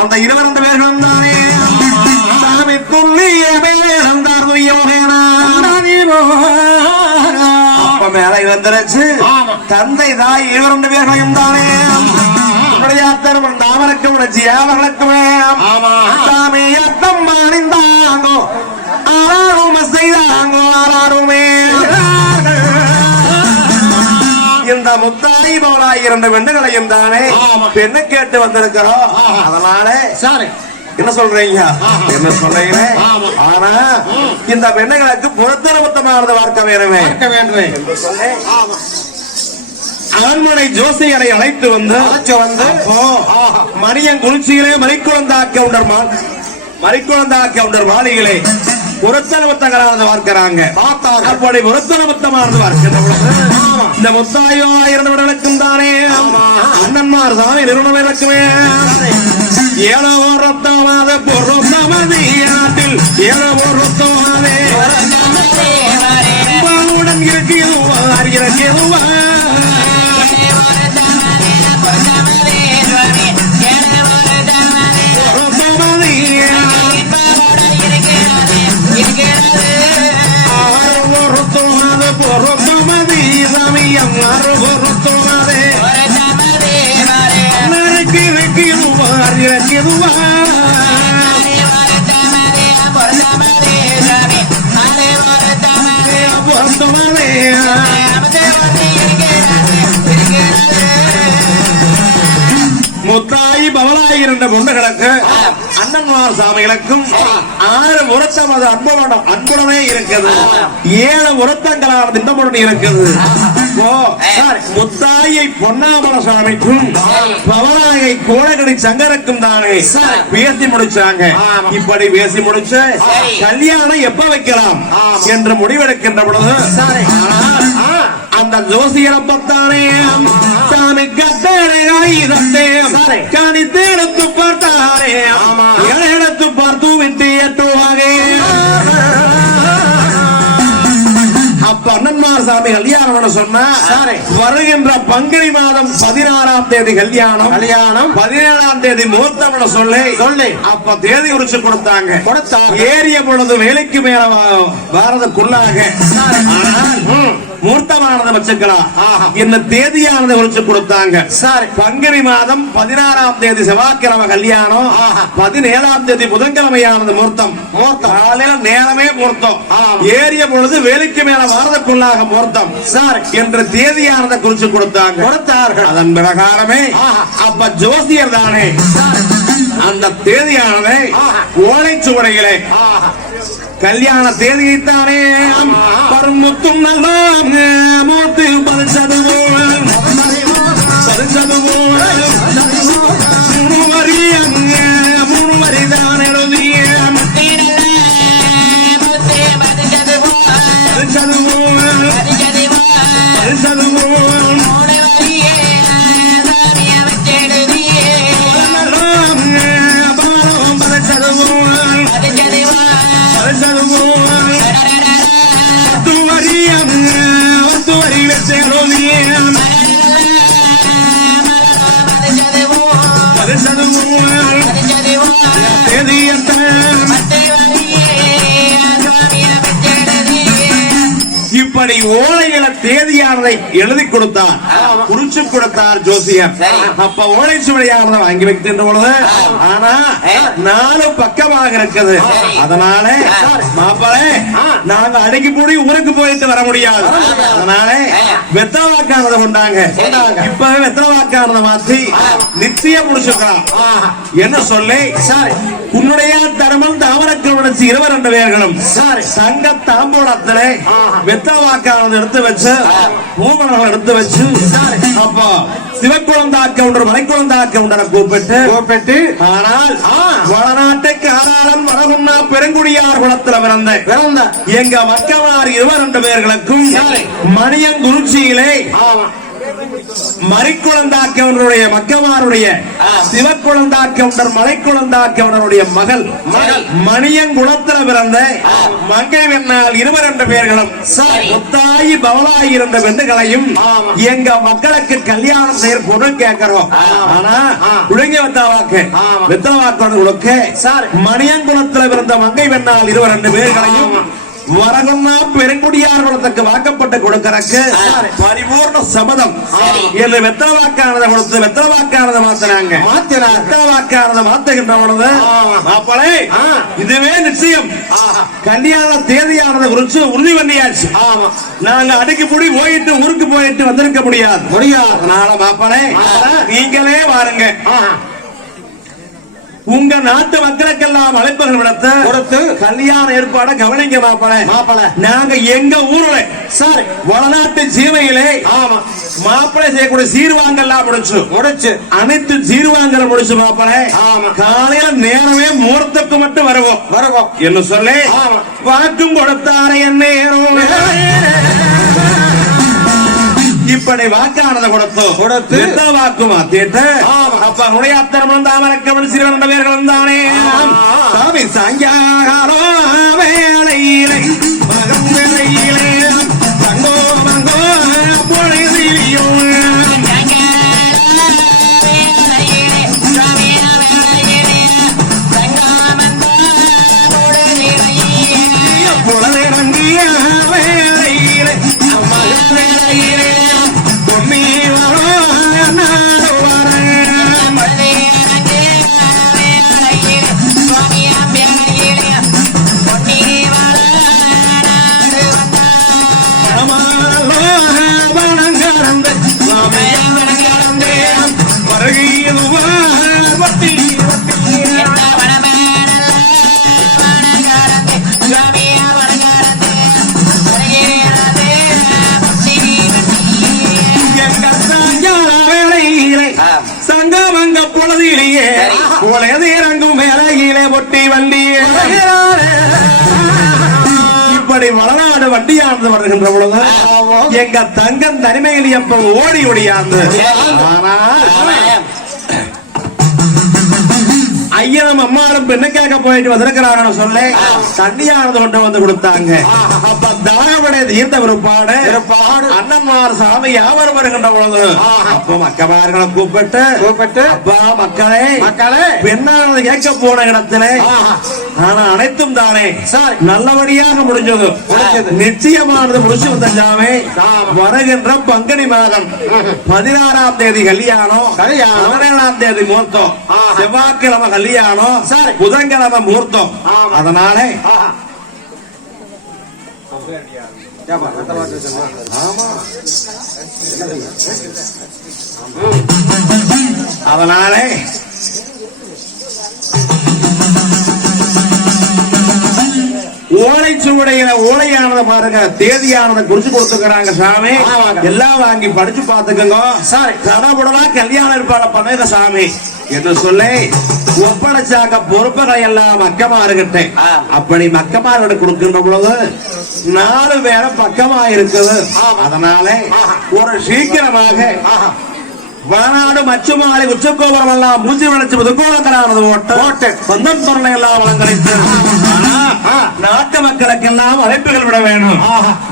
அந்த 22 பேர்களும் தானே சாமி துல்லிய மேலந்தார் அப்ப மேல வந்துருச்சு. தந்தை தாய் 22 பேர்களையும் தானே தருமன் தாமனுக்கும் அவர்களுக்குமே சாமி அத்தம் அணிந்தாங்கோ ஆறாரும் செய்தாங்கோ ஆறாருமே. இந்த முத்தாய் போலாய் 2 பெண்ணுகளையும் தானே பெண்ணு கேட்டு வந்திருக்கிறோம். அதனால என்ன சொல்றீங்க என்ன சொல்றீங்க? ஆனா இந்த பெண்ணுகளுக்கு பொருத்தரமத்தமானது பார்க்க வேண்டுமே என்று சொல்லி அரண்மனை ஜோசியரை அழைத்து வந்து மணியன் குளிர்ச்சியிலே மறிக்குழந்தா கவுண்டர் மாளிகளே பொருத்தரமத்தங்களானது பார்க்கிறாங்க. அப்படி பொருத்தரமத்தமானது பார்க்கின்ற பொழுது இந்த முத்தாயோ 2 விடலுக்கும் தானே அண்ணன்மார் சாமி நிறுவனமே ஏழோ ரத்தமாத பொருத்தமதி நாட்டில் ஏழோ ரத்தமாதே பாவுடன் இருக்கிறதுவா முத்தாயி பவலாய் 2 பொண்ணுகளுக்கு அண்ணன்மார் சாமிகளுக்கும் 6 உரத்தம் அது அன்புடனே இருக்குது. 7 உரத்தங்களான திண்டமுடன் இருக்குது. முத்தாயை பொன்னாமல சாமிக்கும் பவலாயை கோலகடி சங்கருக்கும் தானே பேசி முடிச்சாங்க. இப்படி பேசி முடிச்சு கல்யாணம் எப்ப வைக்கலாம் என்று முடிவெடுக்கின்ற பொழுது அந்த ஜோசியரப்பத்தானே தானே கட்டளையாயிரத்தே கணித்தெடுத்து பார்த்தாரே எடுத்து பார்த்து விட்டு எட்டுவாங்க. அப்ப அண்ணன்மார் சாமி கல்யாணம் சொன்னா வருகின்ற பங்குனி மாதம் 16ஆம் தேதி கல்யாணம் 17ஆம் தேதி முகூர்த்தம் சொல்லி அப்ப தேதி குறிச்சு கொடுத்தாங்க. ஏறிய பொழுது வேலைக்கு மேல வாரதுக்குள்ளாக முகூர்த்தமானதை வச்சுக்கலாம் என்ன தேதியானதை குறிச்சு கொடுத்தாங்க. பங்குனி மாதம் 16ஆம் தேதி செவ்வாய்க்கிழமை கல்யாணம் 17ஆம் தேதி புதன்கிழமையானது முகூர்த்தம். காலையில நேரமே முகூர்த்தம் ஏறிய பொழுது வேலைக்கு மேல வாரதுக்குள்ளாக முகூர்த்தம் என்ற தேதியானதை குறிச்சு கொடுத்தார்கள். அதன் பிரகாரமே அப்ப ஜோசியர் தானே அந்த தேதியானதை ஓலைச்சுவடையிலே கல்யாண தேதியைத்தானே பருமுத்தும் நல்லா மூத்து பறிச்சது மூணு வரிதான் எழுதிய இப்படி ஓலைகளை தேதியானதை எழுதி கொடுத்தார் குறிச்சு கொடுத்தார் ஜோசியர். அப்ப ஓலை சுவடியானதை வாங்கி வைக்கின்ற பொழுது ஆனா 4 பக்கமாக இருக்குது. அதனால மாப்பிளை நாங்க அடக்கி மூடி ஊருக்கு போயிட்டு வர முடியாது. அதனால வெத்தலை வாக்கானதை கொண்டாங்க. இப்ப வெத்தலை வாக்கானதை மாற்றி நிச்சயம் முடிச்சுக்கலாம் என்ன சொல்லி உன்னுடைய தர்மம் தாமரக்கு 22 பேர்களும் சங்க தாம்பூலத்திலே வெத்தலை வாக்கானது எடுத்து வச்சு பூமணம் எடுத்து வச்சு அப்போ சிவக்குழந்தா கவுண்டர் மலைக்குழந்தா கவுண்டரை கூப்பிட்டு ஆனால் வடநாட்டுக்கு ஆதாரம் வடகுன்னா பெருங்குடியார் குளத்துல பிறந்த எங்க மக்களார் 22 பேர்களுக்கும் மணியங்குறிச்சியிலே மறிக்குழந்தாக்கவனுடைய மக்கமாருடைய சிவக்குழந்தாக்கவுண்டர் மலைக்குழந்தாக்கவனுடைய மகள் மணியங்குளத்துல பிறந்த மங்கை வெண்ணால் 22 பேர்களும் முத்தாயி பவளாய் இருந்த பெண்ணுகளையும் எங்க மக்களுக்கு கல்யாணம் செய்ய பொருள் கேட்கிறோம். ஆனா குழந்தை வெத்தவாக்கு மணியங்குளத்துல பிறந்த மங்கை வெண்ணால் 22 பேர்களையும் வரகுன்னா பெருங்குடியார் குலத்துக்கு வாக்கப்பட்டு கொடுக்கறக்கு பரிபூர்ண சபதம் என்று வெத்தல வாக்கானதை கொடுத்து வெத்தல வாக்கானதை மாத்தினாங்க. வெத்தல வாக்கானதை மாத்துகின்ற பொழுது மாப்பிளை இதுவே நிச்சயம் கல்யாண தேதியானதை குறிச்சு உறுதி பண்ணியாச்சு. நாங்க அடிக்கு முடி போயிட்டு ஊருக்கு போயிட்டு வந்திருக்க முடியாது. அதனால மாப்பிளை நீங்களே வாருங்க. உங்க நாட்டு மக்களுக்கெல்லாம் அழைப்புகள் விடுத்து கல்யாண ஏற்பாட கவனிங்க மாப்பிளை. நாங்க எங்க ஊர்ல சார் வடநாட்டு சீமையிலே மாப்பிளை செய்யக்கூடிய சீர்வாங்கெல்லாம் முடிச்சு அனைத்து சீர்வாங்கல முடிச்சு மாப்பிளை காலையில நேரமே முகூர்த்தத்துக்கு மட்டும் வருவோம் என்ன சொல்லி வாக்கும் கொடுத்தாரே என்ன இப்படி வாக்கானதை கொடுத்து வாக்கு மாத்திட்டு அப்ப உடையாத்தரம் தாமரக்கவன் சிறுவன் பேர்கள் தானே சாமி சாங்கியாகாரோ வேலையிலே மகம் வேலையிலே தங்கோ மங்கோ பொழையிலையோ புலனிறங்கிய வேலையிலே மகம் வேலையிலே சங்கமங்க பொழுதிலேயே இறங்கும் வேலையிலே ஒட்டி வண்டி இப்படி வளநாடு வண்டியானது வருகின்ற பொழுது எங்க தங்கம் தனிமையில் எப்ப ஓடி ஓடியாந்து ஐயனும் அம்மாரும் பெண்ணு கேட்க போயிட்டு வந்திருக்கிறாங்க சொல்ல தண்ணியானது கொண்டு வந்து கொடுத்தாங்க. அப்ப தாகவடைய தீர்த்த விருப்பாடு அண்ணன்மார் சாமி யாவரும் வருகின்ற பொழுது அப்ப மக்கமார்களை கூப்பிட்டு அப்பா மக்களே பெண்ணானது கேட்க போன இடத்துல ஆனா அனைத்தும் தானே நல்லபடியாக முடிஞ்சது. நிச்சயமானது முடிச்சு வந்தாமே வருகின்ற பங்குனி மாதம் 16ஆம் தேதி கல்யாணம் 17ஆம் தேதி முகூர்த்தம் செவ்வாய்க்கிழமை கல்யாணம் புதன்கிழமை முகூர்த்தம். அதனால ஓலைச்சுவடையில ஓலையானதை பாருங்க தேதியானதை குறிச்சு கொடுத்துக்கிறாங்க சாமி. எல்லாம் வாங்கி படிச்சு பாத்துக்கோங்க. தடபுடலா கல்யாண ஏற்பாடு பண்ணுங்க சாமி என்று சொல்லி ஒப்படைச்சாங்க பொறுப்புகளை எல்லாம் மக்கமாறுகிட்ட. அப்படி மக்கமாறு கொடுக்கின்ற பொழுது 4 பேரும் பக்கமா இருக்குது. அதனால ஒரு சீக்கிரமாக வடநாடு மச்சுமாலை உச்சக்கோபுரம் எல்லாம் மூஞ்சி வளைச்சு புதுக்கோலங்களானது ஓட்டு சொந்தம் பொருளை எல்லாம் அலங்கரித்து நாட்டு மக்களுக்கெல்லாம் அழைப்புகள் விட வேணும்.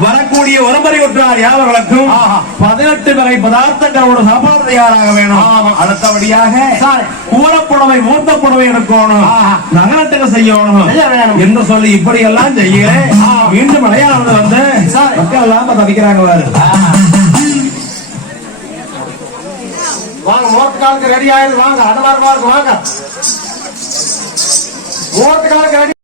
வரக்கூடிய ஒருமுறை ஒற்றார் யாவர்களுக்கும் 18 வகை பதார்த்தங்களோட சாப்பாடு தயாராக வேணும். அடுத்தபடியாக கூறப்புடவை மூத்த புடவை எடுக்கணும், நகரத்துக்கு செய்யணும் என்று சொல்லி இப்படி எல்லாம் செய்ய மீண்டும் மழையானது வந்து மக்கள் எல்லாம் தவிக்கிறாங்க. வாங்க முகூர்த்த காலுக்கு ரெடி ஆயிடுது. வாங்க அடவார் வாங்க முகூர்த்த காலுக்கு ரெடி.